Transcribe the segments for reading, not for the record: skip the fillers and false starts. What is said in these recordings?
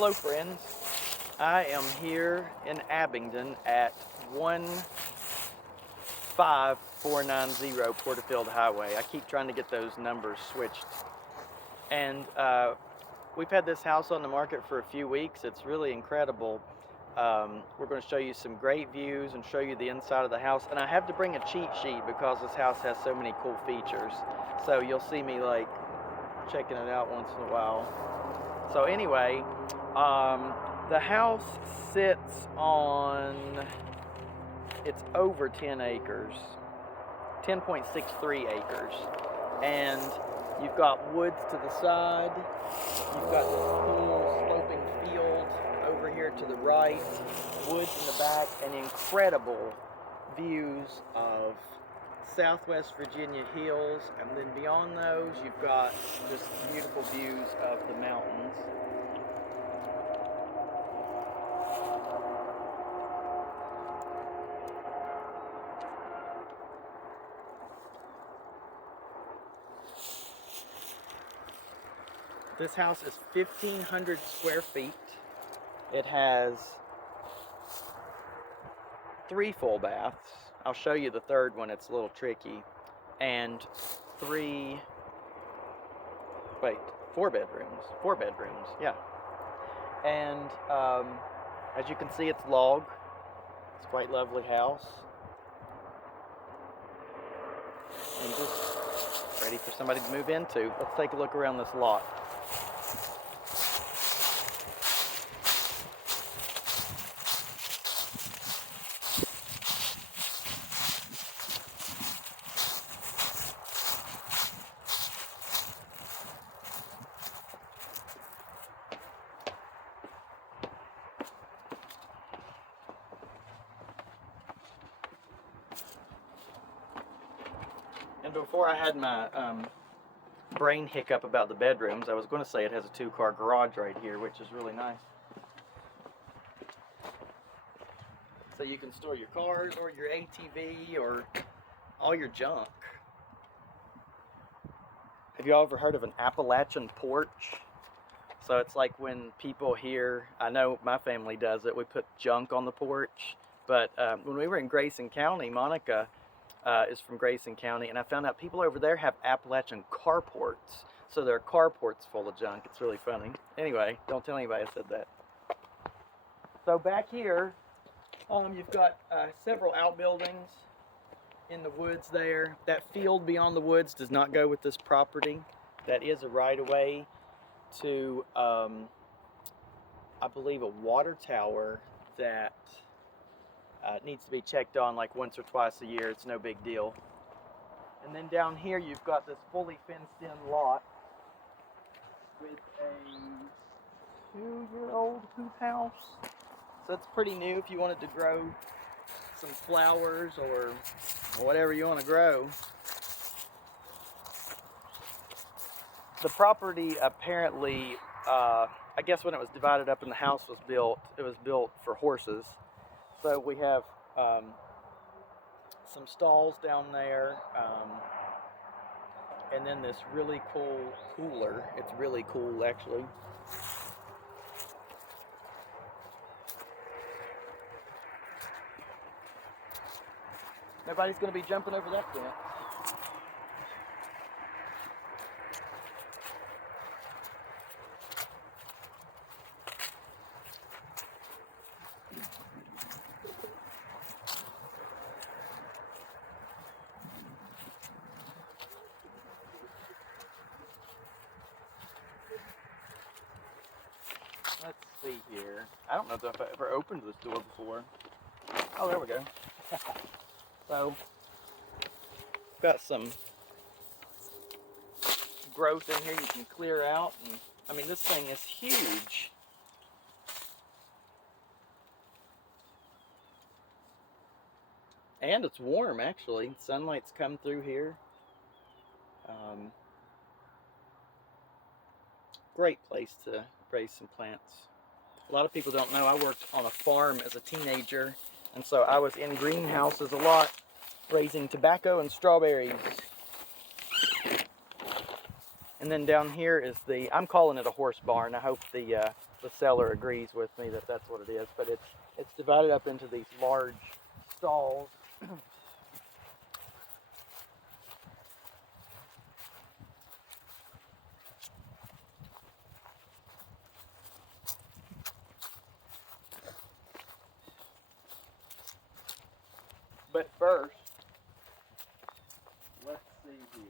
Hello friends, I am here in Abingdon at 15490 Porterfield Highway. I keep trying to get those numbers switched. And we've had this house on the market for a few weeks. It's really incredible. We're going to show you some great views and show you the inside of the house. And I have to bring a cheat sheet because this house has so many cool features. So you'll see me like checking it out once in a while. So anyway, the house sits on, it's over 10 acres, 10.63 acres. And you've got woods to the side. You've got this cool sloping field over here to the right, woods in the back, and incredible views of Southwest Virginia hills, and then beyond those you've got just beautiful views of the mountains. This house is 1,500 square feet. It has 3 full baths. I'll show you the third one, it's a little tricky. And 4 bedrooms. 4 bedrooms, yeah. And as you can see, it's log. It's a quite lovely house. And just ready for somebody to move into. Let's take a look around this lot. And before I had my brain hiccup about the bedrooms, I was going to say it has a 2-car garage right here, which is really nice. So you can store your cars or your ATV or all your junk. Have you all ever heard of an Appalachian Porch? So it's like when people here, I know my family does it, we put junk on the porch. But when we were in Grayson County, Monica is from Grayson County, and I found out people over there have Appalachian carports. So their carports full of junk. It's really funny. Anyway, don't tell anybody I said that. So back here, you've got several outbuildings in the woods there. That field beyond the woods does not go with this property. That is a right-of-way to, I believe, a water tower that it needs to be checked on like once or twice a year. It's no big deal. And then down here you've got this fully fenced in lot with a 2-year-old hoop house. So it's pretty new if you wanted to grow some flowers or whatever you want to grow. The property apparently, I guess when it was divided up and the house was built, it was built for horses. So we have some stalls down there, and then this really cool cooler. It's really cool, actually. Nobody's going to be jumping over that fence. Let's see here. I don't know if I've ever opened this door before. Oh, there we go. So, got some growth in here you can clear out. And I mean, this thing is huge. And it's warm, actually. Sunlight's come through here. Great place to raise some plants. A lot of people don't know I worked on a farm as a teenager, and so I was in greenhouses a lot, raising tobacco and strawberries. And then down here is the, I'm calling it a horse barn. I hope the the seller agrees with me that that's what it is. But it's divided up into these large stalls. But first, let's see here.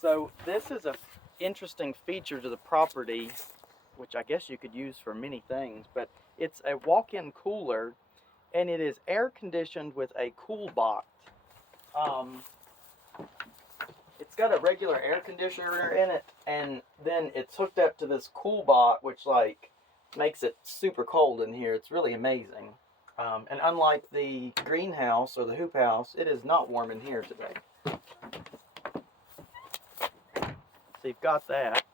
So this is a interesting feature to the property, which I guess you could use for many things, but it's a walk-in cooler, and it is air conditioned with a cool box. It's got a regular air conditioner in it, and then it's hooked up to this cool bot, which like makes it super cold in here. It's really amazing. And unlike the greenhouse or the hoop house, it is not warm in here today. So you've got that.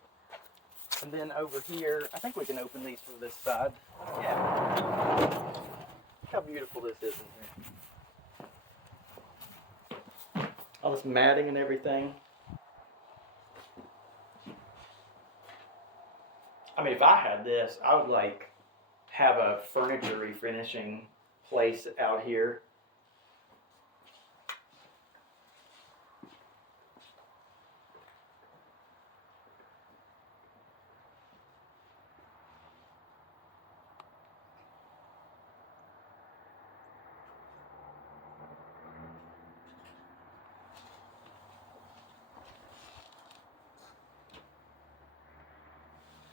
And then over here, I think we can open these from this side. Yeah. Look how beautiful this is in here. All this matting and everything. I mean, if I had this, I would like have a furniture refinishing place out here.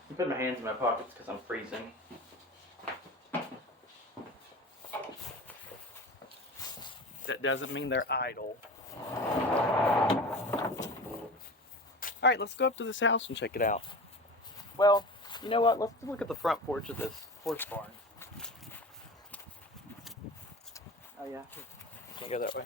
I'm putting my hands in my pockets because I'm freezing. That doesn't mean they're idle. Alright, let's go up to this house and check it out. Well, you know what? Let's look at the front porch of this horse barn. Oh yeah, can't go that way.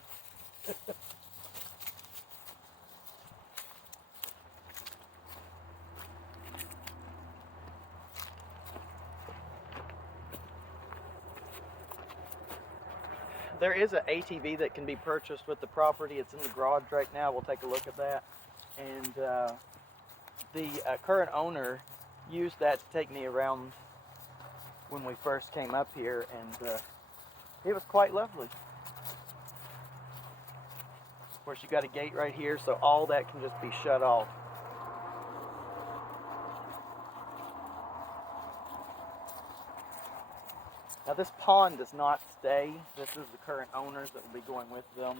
There is an ATV that can be purchased with the property. It's in the garage right now. We'll take a look at that. And the current owner used that to take me around when we first came up here, and it was quite lovely. Of course, you got a gate right here, so all that can just be shut off. Now this pond does not stay. This is the current owners that will be going with them.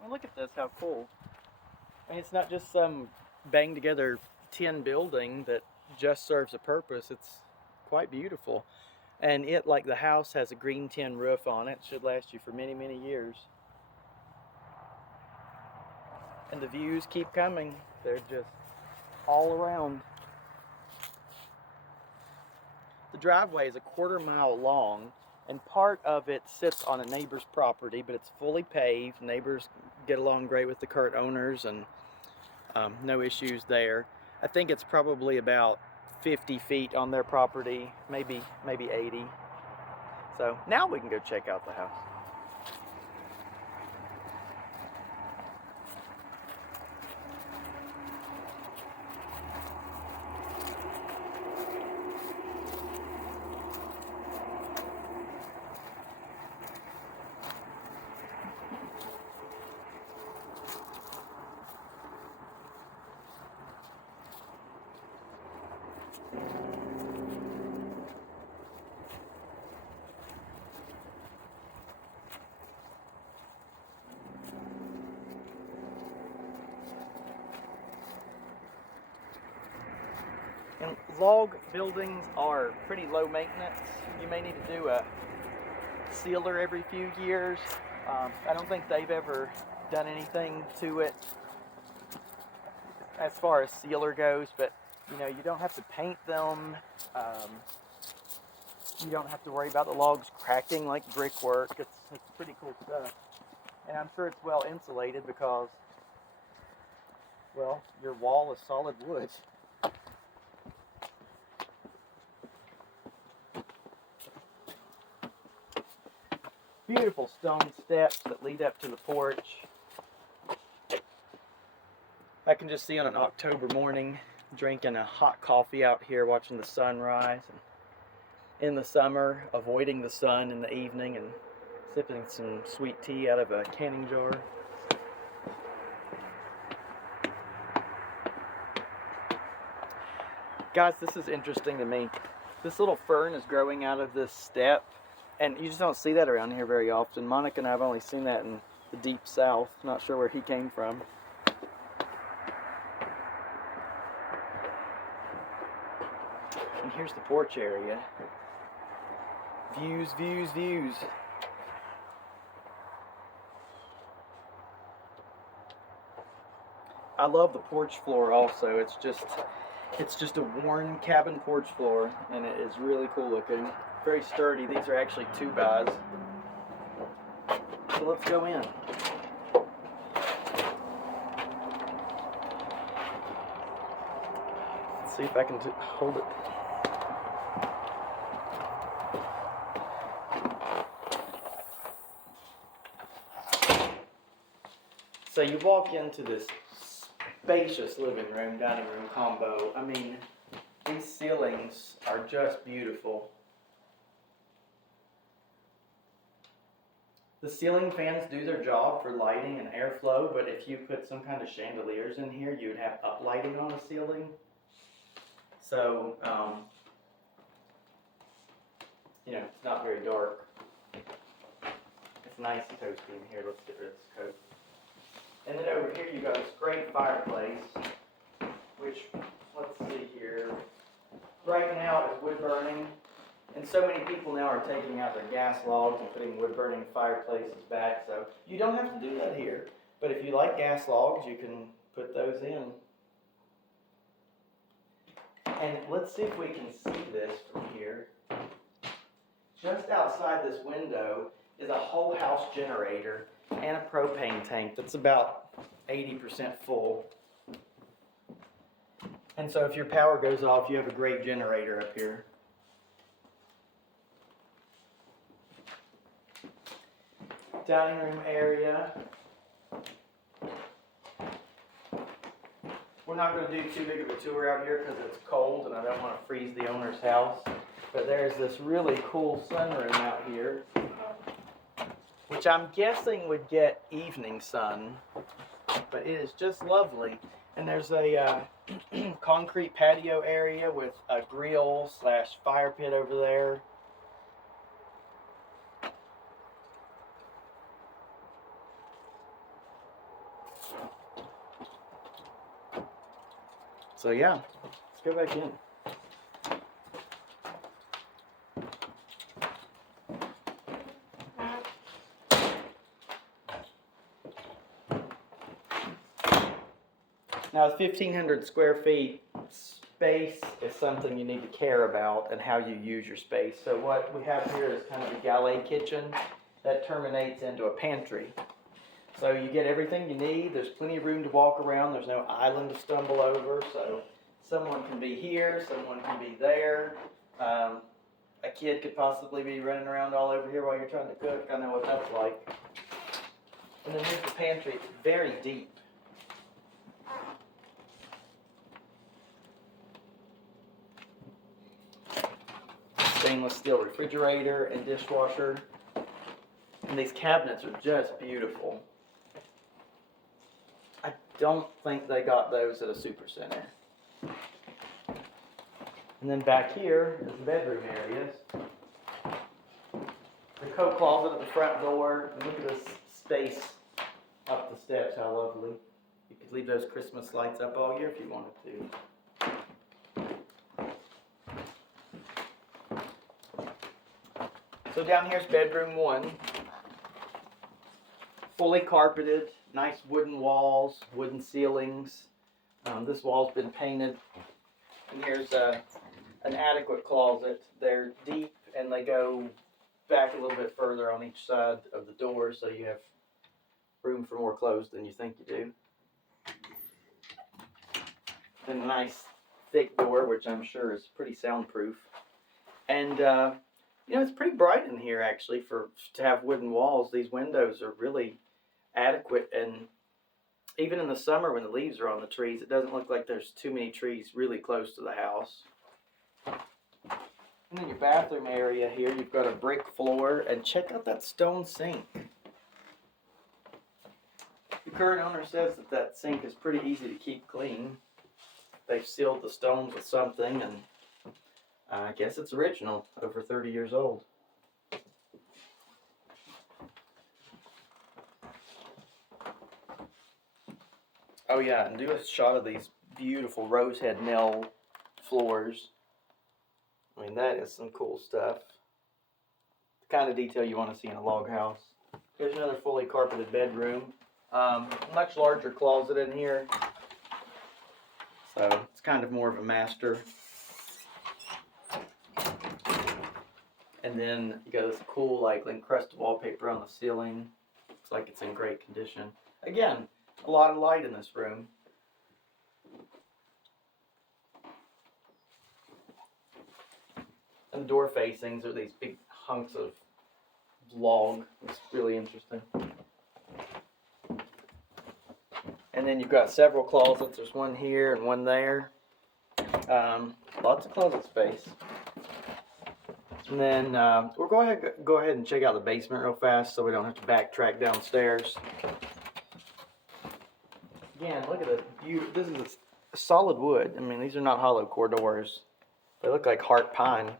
Well, look at this, how cool. I mean, it's not just some banged together tin building that just serves a purpose. It's quite beautiful. And it, like the house, has a green tin roof on it. Should last you for many, many years. And the views keep coming. They're just all around. The driveway is a 1/4 mile long, and part of it sits on a neighbor's property, but it's fully paved. Neighbors get along great with the current owners, and no issues there. I think it's probably about 50 feet on their property, maybe 80. So now we can go check out the house. And log buildings are pretty low maintenance. You may need to do a sealer every few years. I don't think they've ever done anything to it as far as sealer goes, but you know, you don't have to paint them. You don't have to worry about the logs cracking like brickwork. It's pretty cool stuff. And I'm sure it's well insulated because, well, your wall is solid wood. Beautiful stone steps that lead up to the porch. I can just see on an October morning drinking a hot coffee out here, watching the sunrise. And in the summer, avoiding the sun in the evening and sipping some sweet tea out of a canning jar. Guys, this is interesting to me. This little fern is growing out of this step, and you just don't see that around here very often. Monica and I have only seen that in the deep south. Not sure where he came from. And here's the porch area. Views, views, views. I love the porch floor also. It's just a worn cabin porch floor, and it is really cool looking. Very sturdy. These are actually 2x. So let's go in. Let's see if I can hold it. So you walk into this spacious living room, dining room combo. I mean, these ceilings are just beautiful. The ceiling fans do their job for lighting and airflow, but if you put some kind of chandeliers in here, you would have uplighting on the ceiling. So, it's not very dark. It's nice and toasty in here. Let's get rid of this coat. And then over here you got this great fireplace, which, let's see here, right now is wood burning, and so many people now are taking out their gas logs and putting wood burning fireplaces back, so you don't have to do that here. But if you like gas logs, you can put those in. And let's see if we can see this from here. Just outside this window is a whole house generator and a propane tank that's about 80% full. And so if your power goes off, you have a great generator up here. Dining room area. We're not going to do too big of a tour out here because it's cold and I don't want to freeze the owner's house. But there's this really cool sunroom out here, which I'm guessing would get evening sun, but it is just lovely. And there's a concrete patio area with a grill / fire pit over there. So yeah, let's go back in. Now, 1,500 square feet space is something you need to care about and how you use your space. So what we have here is kind of a galley kitchen that terminates into a pantry. So you get everything you need. There's plenty of room to walk around. There's no island to stumble over. So someone can be here, someone can be there. A kid could possibly be running around all over here while you're trying to cook. I know what that's like. And then here's the pantry. It's very deep. Stainless steel refrigerator and dishwasher. And these cabinets are just beautiful. I don't think they got those at a super center. And then back here is the bedroom areas. The coat closet at the front door. And look at this space up the steps, how lovely. You could leave those Christmas lights up all year if you wanted to. So down here's bedroom 1. Fully carpeted, nice wooden walls, wooden ceilings. This wall's been painted. And here's an adequate closet. They're deep and they go back a little bit further on each side of the door, so you have room for more clothes than you think you do. And a nice thick door, which I'm sure is pretty soundproof. And You know, it's pretty bright in here actually to have wooden walls. These windows are really adequate, and even in the summer when the leaves are on the trees, it doesn't look like there's too many trees really close to the house. And then your bathroom area here, you've got a brick floor, and check out that stone sink. The current owner says that sink is pretty easy to keep clean. They've sealed the stones with something, and I guess it's original, over 30 years old. Oh yeah, and do a shot of these beautiful rosehead nail floors. I mean, that is some cool stuff. The kind of detail you want to see in a log house. Here's another fully carpeted bedroom. Much larger closet in here. So it's kind of more of a master. And then you got this cool like encrusted wallpaper on the ceiling. Looks like it's in great condition. Again, a lot of light in this room. And the door facings are these big hunks of log. It's really interesting. And then you've got several closets. There's one here and one there. Lots of closet space. And then we'll go ahead and check out the basement real fast so we don't have to backtrack downstairs. Again, look at this beautiful. This is a solid wood. I mean, these are not hollow core doors. They look like heart pine.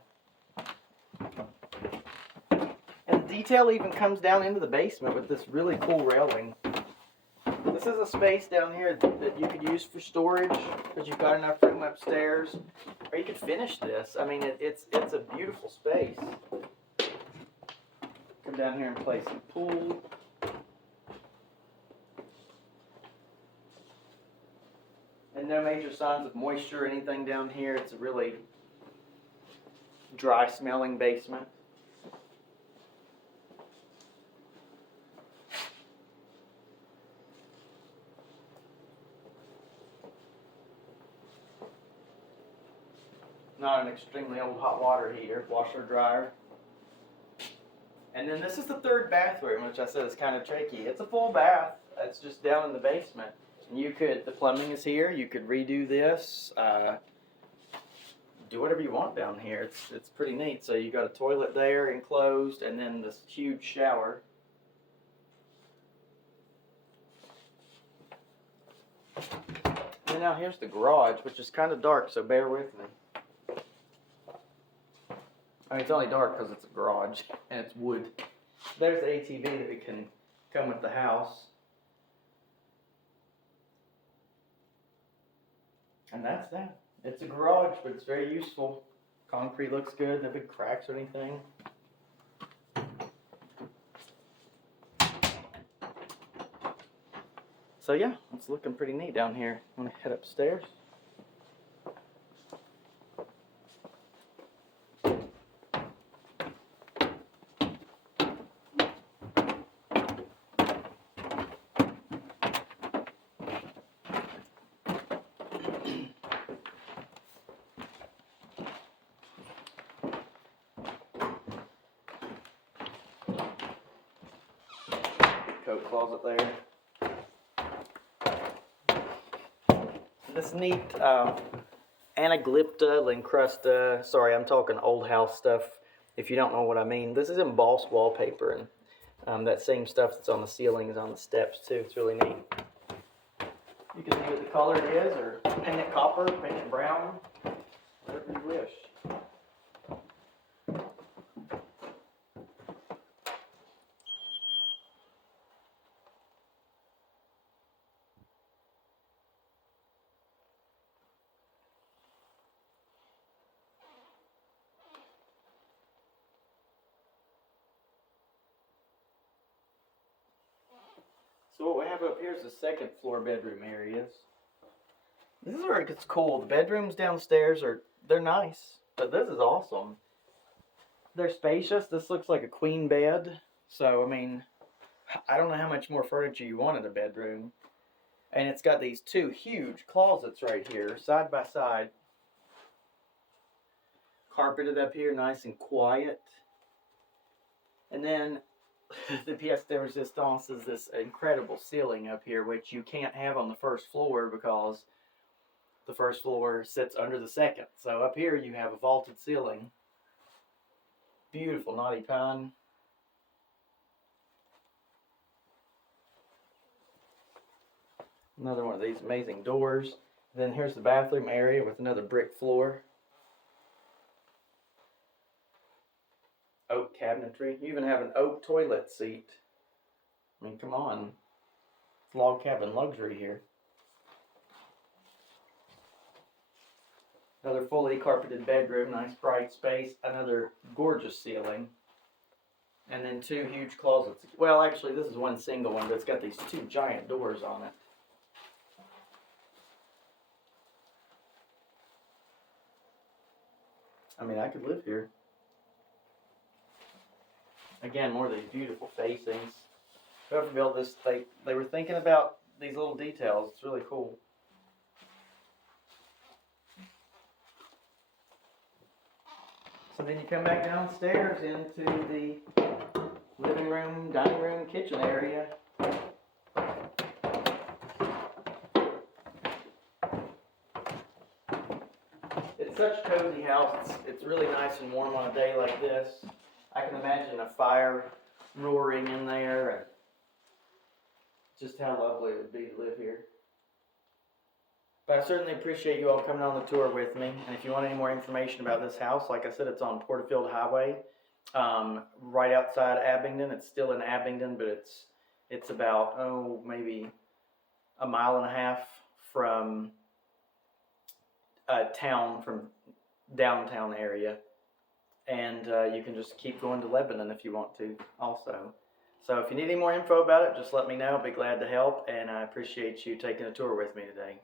And the detail even comes down into the basement with this really cool railing. This is a space down here that you could use for storage because you've got enough room upstairs. Or you could finish this. I mean, it's a beautiful space. Come down here and play some pool. And no major signs of moisture or anything down here. It's a really dry smelling basement. Not an extremely old hot water heater, washer dryer. And then this is the third bathroom, which I said is kind of tricky. It's a full bath. It's just down in the basement. And the plumbing is here. You could redo this. Do whatever you want down here. It's pretty neat. So you got a toilet there enclosed, and then this huge shower. And now here's the garage, which is kind of dark, so bear with me. I mean, it's only dark because it's a garage and it's wood. There's the ATV that can come with the house. And that's that. It's a garage, but it's very useful. Concrete looks good, no big cracks or anything. So yeah, it's looking pretty neat down here. I'm gonna head upstairs. Coat closet there. This neat anaglypta, lincrusta. Sorry, I'm talking old house stuff. If you don't know what I mean, this is embossed wallpaper, and that same stuff that's on the ceiling is on the steps too. It's really neat. You can leave it the color it is, or paint it copper, paint it brown, whatever you wish. So what we have up here is the second floor bedroom areas. This is where it gets cool. The bedrooms downstairs they're nice, but this is awesome. They're spacious. This looks like a queen bed. So, I mean, I don't know how much more furniture you want in a bedroom. And it's got these two huge closets right here, side by side. Carpeted up here, nice and quiet. And then the pièce de résistance is this incredible ceiling up here, which you can't have on the first floor because the first floor sits under the second. So up here you have a vaulted ceiling. Beautiful knotty pine. Another one of these amazing doors. Then here's the bathroom area with another brick floor. Oak cabinetry. You even have an oak toilet seat. I mean, come on. It's log cabin luxury here. Another fully carpeted bedroom, nice bright space. Another gorgeous ceiling. And then two huge closets. Well, actually, this is one single one, but it's got these two giant doors on it. I mean, I could live here. Again, more of these beautiful facings. Whoever built this, they were thinking about these little details. It's really cool. So then you come back downstairs into the living room, dining room, kitchen area. It's such a cozy house. It's really nice and warm on a day like this. I can imagine a fire roaring in there, and just how lovely it would be to live here. But I certainly appreciate you all coming on the tour with me. And if you want any more information about this house, like I said, it's on Porterfield Highway, right outside Abingdon. It's still in Abingdon, but it's about, maybe a mile and a half from town, from downtown area. And you can just keep going to Lebanon if you want to also. So if you need any more info about it, just let me know. I'll be glad to help, and I appreciate you taking a tour with me today.